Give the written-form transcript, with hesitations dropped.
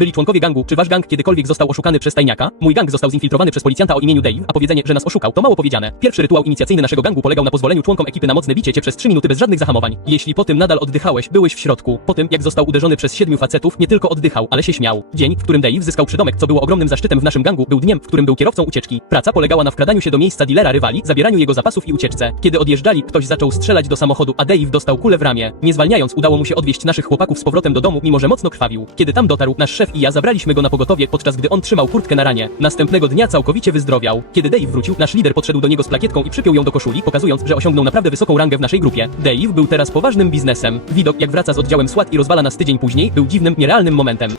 Byli członkowie gangu, czy wasz gang kiedykolwiek został oszukany przez tajniaka? Mój gang został zinfiltrowany przez policjanta o imieniu Dave, a powiedzenie, że nas oszukał, to mało powiedziane. Pierwszy rytuał inicjacyjny naszego gangu polegał na pozwoleniu członkom ekipy na mocne bicie cię przez 3 minuty bez żadnych zahamowań. Jeśli po tym nadal oddychałeś, byłeś w środku. Po tym, jak został uderzony przez 7 facetów, nie tylko oddychał, ale się śmiał. Dzień, w którym Dave zyskał przydomek, co było ogromnym zaszczytem w naszym gangu, był dniem, w którym był kierowcą ucieczki. Praca polegała na wkradaniu się do miejsca dealera rywali, zabieraniu jego zapasów i ucieczce. Kiedy odjeżdżali, ktoś zaczął strzelać do samochodu, a Dave dostał kulę w ramię. Nie zwalniając, udało mu się odwieźć naszych chłopaków z powrotem do domu, mimo że mocno krwawił. Kiedy tam dotarł, nasz szef i ja zabraliśmy go na pogotowie, podczas gdy on trzymał kurtkę na ranie. Następnego dnia całkowicie wyzdrowiał. Kiedy Dave wrócił, nasz lider podszedł do niego z plakietką i przypiął ją do koszuli, pokazując, że osiągnął naprawdę wysoką rangę w naszej grupie. Dave był teraz poważnym biznesem. Widok, jak wraca z oddziałem SWAT i rozwala nas tydzień później, był dziwnym, nierealnym momentem.